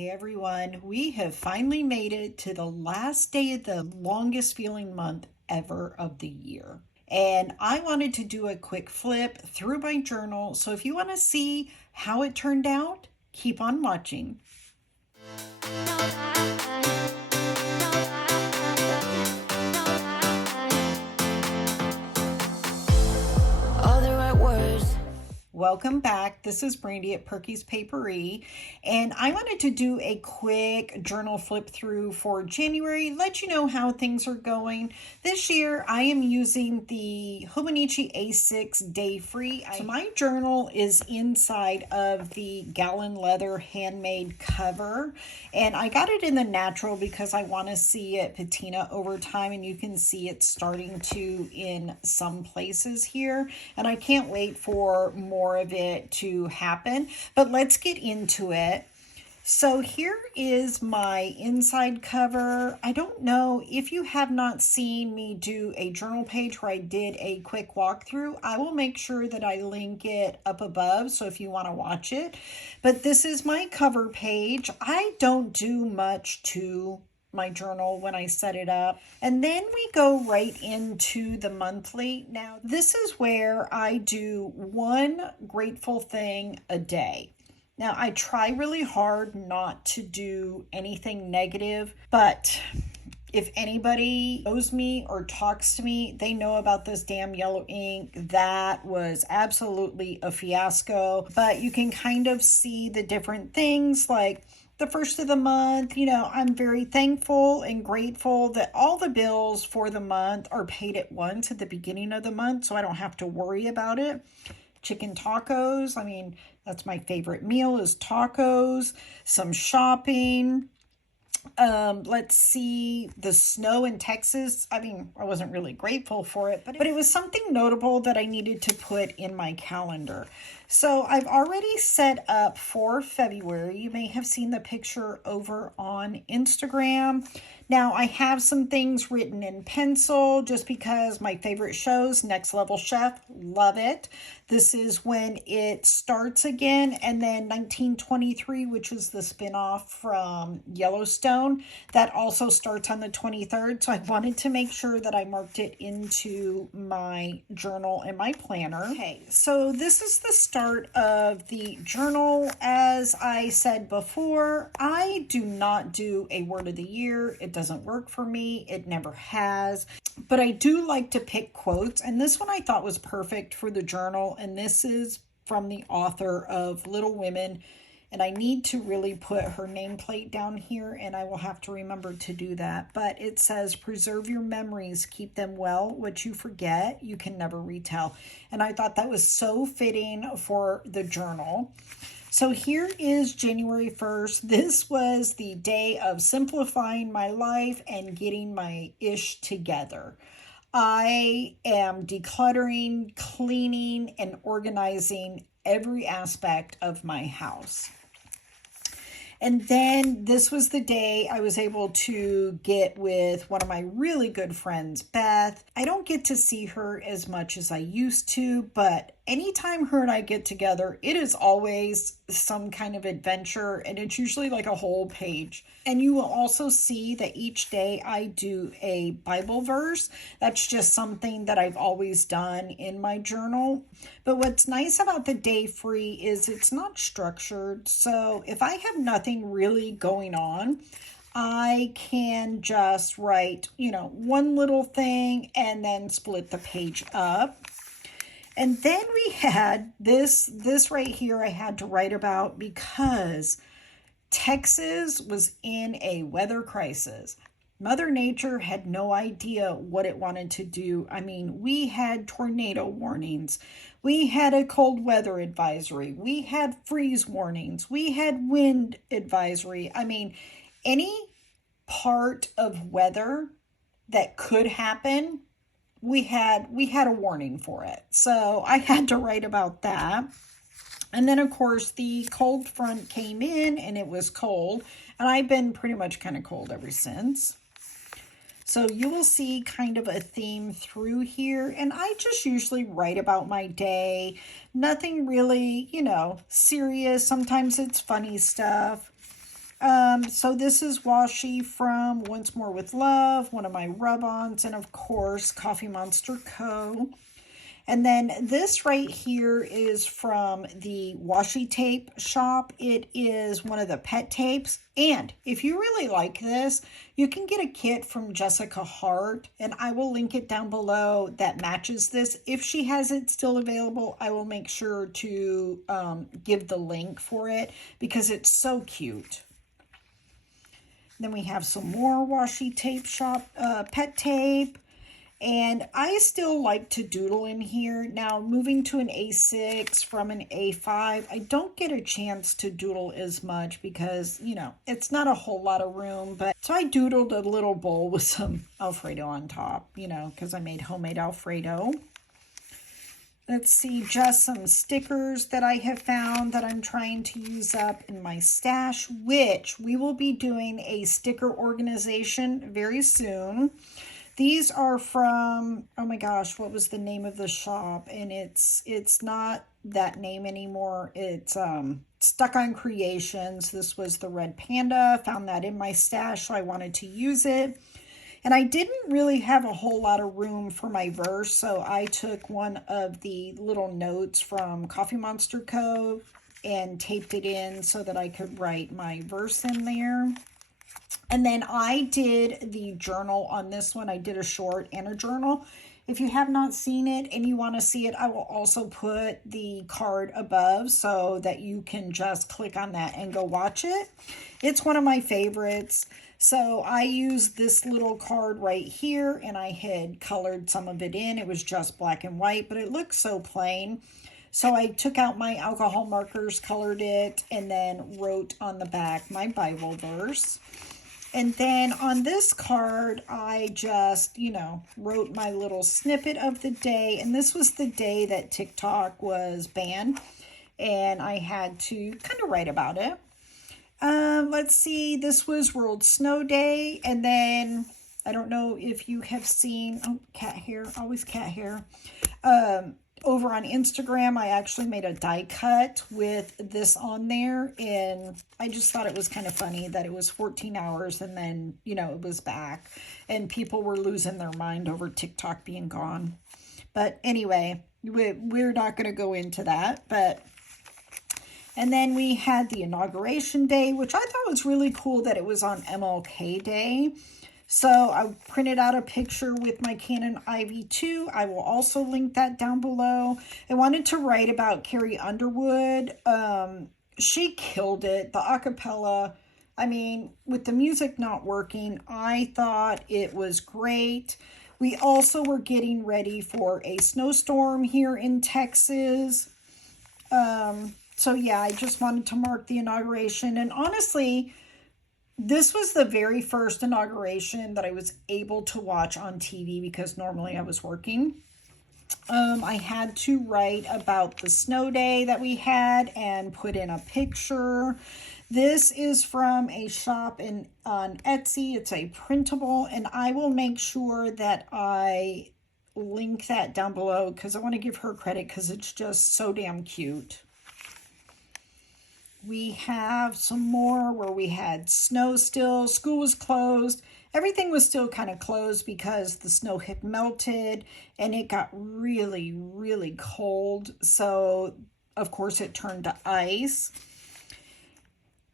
Hey everyone, we have finally made it to the last day of the longest feeling month ever of the year. And I wanted to do a quick flip through my journal. So if you want to see how it turned out, keep on watching. All the right words. Welcome back. This is Brandy at Perky's Papery, and I wanted to do a quick journal flip through for January, let you know how things are going. This year, I am using the Hobonichi A6 Day Free. So my journal is inside of the gallon leather handmade cover, and I got it in the natural because I want to see it patina over time, and you can see it starting to in some places here, and I can't wait for more of it to happen. But let's get into it. So here is my inside cover. I don't know if you have not seen me do a journal page where I did a quick walkthrough. I will make sure that I link it up above, so if you want to watch it. But this is my cover page. I don't do much to my journal when I set it up. And then we go right into the monthly. Now, this is where I do one grateful thing a day. Now, I try really hard not to do anything negative, but if anybody knows me or talks to me, they know about this damn yellow ink. That was absolutely a fiasco, but you can kind of see the different things like the first of the month, I'm very thankful and grateful that all the bills for the month are paid at once at the beginning of the month, so I don't have to worry about it. Chicken tacos, that's my favorite meal is tacos, some shopping. Let's see, the snow in Texas. I wasn't really grateful for it, but it was something notable that I needed to put in my calendar. So I've already set up for February. You may have seen the picture over on Instagram. Now I have some things written in pencil just because my favorite shows, Next Level Chef, love it. This is when it starts again. And then 1923, which was the spinoff from Yellowstone, that also starts on the 23rd. So I wanted to make sure that I marked it into my journal and my planner. Okay, so this is the start of the journal. As I said before, I do not do a word of the year. It doesn't work for me. It never has. But I do like to pick quotes, and this one I thought was perfect for the journal, and this is from the author of Little Women, and I need to really put her nameplate down here, and I will have to remember to do that. But it says, preserve your memories, keep them well. What you forget, you can never retell. And I thought that was so fitting for the journal. So here is January 1st. This was the day of simplifying my life and getting my ish together. I am decluttering, cleaning, and organizing every aspect of my house. And then this was the day I was able to get with one of my really good friends, Beth. I don't get to see her as much as I used to, but anytime her and I get together, it is always some kind of adventure, and it's usually like a whole page. And you will also see that each day I do a Bible verse. That's just something that I've always done in my journal. But what's nice about the day free is it's not structured. So if I have nothing really going on, I can just write, one little thing and then split the page up. And then we had this right here I had to write about because Texas was in a weather crisis. Mother Nature had no idea what it wanted to do. We had tornado warnings. We had a cold weather advisory. We had freeze warnings. We had wind advisory. Any part of weather that could happen, we had a warning for it. So I had to write about that. And then, of course, the cold front came in and it was cold. And I've been pretty much kind of cold ever since. So you will see kind of a theme through here. And I just usually write about my day. Nothing really, serious. Sometimes it's funny stuff. So this is washi from Once More with Love, one of my rub-ons, and of course Coffee Monster Co. And then this right here is from the washi tape shop. It is one of the pet tapes. And if you really like this, you can get a kit from Jessica Hart, and I will link it down below that matches this. If she has it still available, I will make sure to give the link for it because it's so cute. Then we have some more washi tape shop pet tape. And I still like to doodle in here. Now, moving to an A6 from an A5, I don't get a chance to doodle as much because, you know, it's not a whole lot of room. But so I doodled a little bowl with some Alfredo on top, you know, because I made homemade Alfredo. Let's see, just some stickers that I have found that I'm trying to use up in my stash, which we will be doing a sticker organization very soon. These are from, oh my gosh, what was the name of the shop? And it's not that name anymore. It's Stuck on Creations. This was the red panda. Found that in my stash, so I wanted to use it. And I didn't really have a whole lot of room for my verse, so I took one of the little notes from Coffee Monster Co. and taped it in so that I could write my verse in there. And then I did the journal on this one. I did a short and a journal. If you have not seen it and you want to see it, I will also put the card above so that you can just click on that and go watch it. It's one of my favorites. So I used this little card right here and I had colored some of it in. It was just black and white, but it looks so plain. So I took out my alcohol markers, colored it, and then wrote on the back my Bible verse. And then on this card, I just, you know, wrote my little snippet of the day. And this was the day that TikTok was banned. And I had to kind of write about it. Let's see, this was World Snow Day. And then, I don't know if you have seen, oh, cat hair, always cat hair. Over on Instagram, I actually made a die cut with this on there, and I just thought it was kind of funny that it was 14 hours and then, you know, it was back, and people were losing their mind over TikTok being gone. But anyway, we're not going to go into that, but... And then we had the inauguration day, which I thought was really cool that it was on MLK Day. So I printed out a picture with my Canon IV2. I will also link that down below. I wanted to write about Carrie Underwood. She killed it. The acapella, I mean, with the music not working, I thought it was great. We also were getting ready for a snowstorm here in Texas. So yeah, I just wanted to mark the inauguration. And honestly, this was the very first inauguration that I was able to watch on TV because normally I was working. I had to write about the snow day that we had and put in a picture. This is from a shop on Etsy. It's a printable, and I will make sure that I link that down below because I want to give her credit because it's just so damn cute. We have some more where we had snow still. School was closed. Everything was still kind of closed because the snow had melted and it got really, really cold. So, of course, it turned to ice.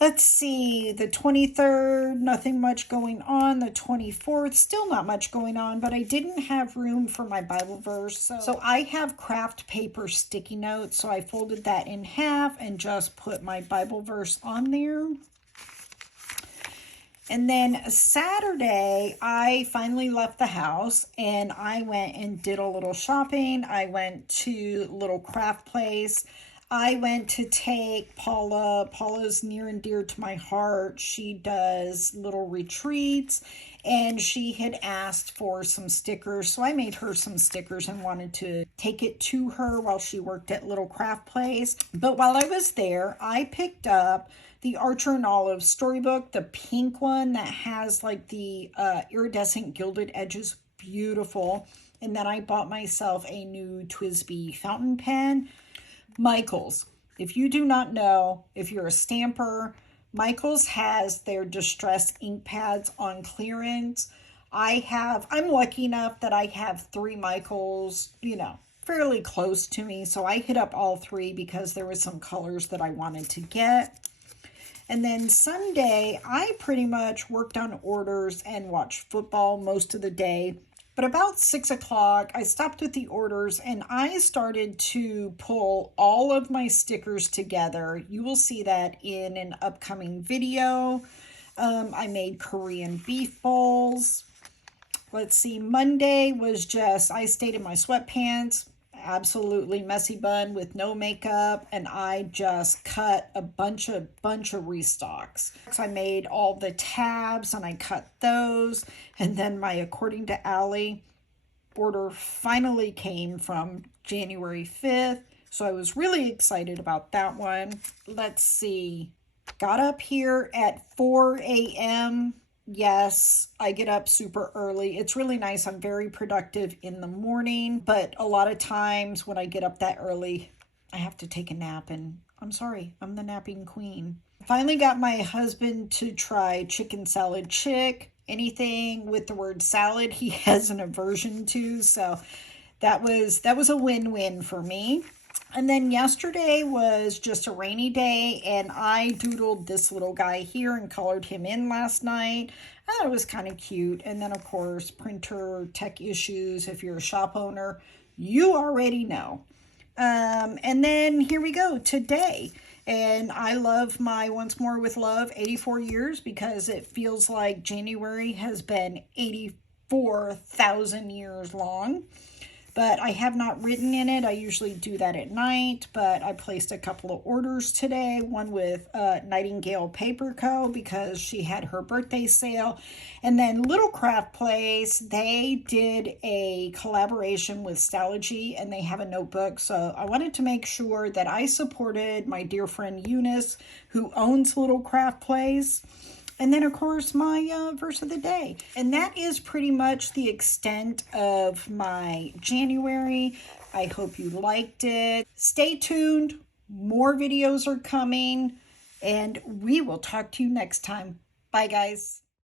Let's see, the 23rd, nothing much going on. The 24th, still not much going on, but I didn't have room for my Bible verse. So I have craft paper sticky notes, so I folded that in half and just put my Bible verse on there. And then Saturday, I finally left the house and I went and did a little shopping. I went to a little craft place. I went to take Paula. Paula's near and dear to my heart. She does little retreats and she had asked for some stickers. So I made her some stickers and wanted to take it to her while she worked at Little Craft Place. But while I was there, I picked up the Archer and Olive storybook, the pink one that has like the iridescent gilded edges. Beautiful. And then I bought myself a new TWSBI fountain pen. Michaels, if you do not know, if you're a stamper, Michaels has their distress ink pads on clearance. I'm lucky enough that I have three Michaels, fairly close to me. So I hit up all three because there were some colors that I wanted to get. And then Sunday, I pretty much worked on orders and watched football most of the day. But about 6 o'clock, I stopped with the orders and I started to pull all of my stickers together. You will see that in an upcoming video. I made Korean beef bowls. Let's see, Monday was just, I stayed in my sweatpants, absolutely messy bun with no makeup, and I just cut a bunch of restocks. I made all the tabs and I cut those, and then my According to Allie order finally came from January 5th, so I was really excited about that one. Let's see, got up here at 4 a.m. Yes, I get up super early. It's really nice. I'm very productive in the morning, but a lot of times when I get up that early, I have to take a nap, and I'm sorry, I'm the napping queen. Finally got my husband to try chicken salad chick. Anything with the word salad, he has an aversion to, so that was a win-win for me. And then yesterday was just a rainy day, and I doodled this little guy here and colored him in last night. I thought it was kind of cute. And then, of course, printer tech issues. If you're a shop owner, you already know. And then here we go today. And I love my Once More with Love 84 years because it feels like January has been 84,000 years long. But I have not written in it. I usually do that at night, but I placed a couple of orders today. One with Nightingale Paper Co. because she had her birthday sale. And then Little Craft Place, they did a collaboration with Stalogy and they have a notebook. So I wanted to make sure that I supported my dear friend Eunice, who owns Little Craft Place. And then, of course, my verse of the day. And that is pretty much the extent of my January. I hope you liked it. Stay tuned. More videos are coming. And we will talk to you next time. Bye, guys.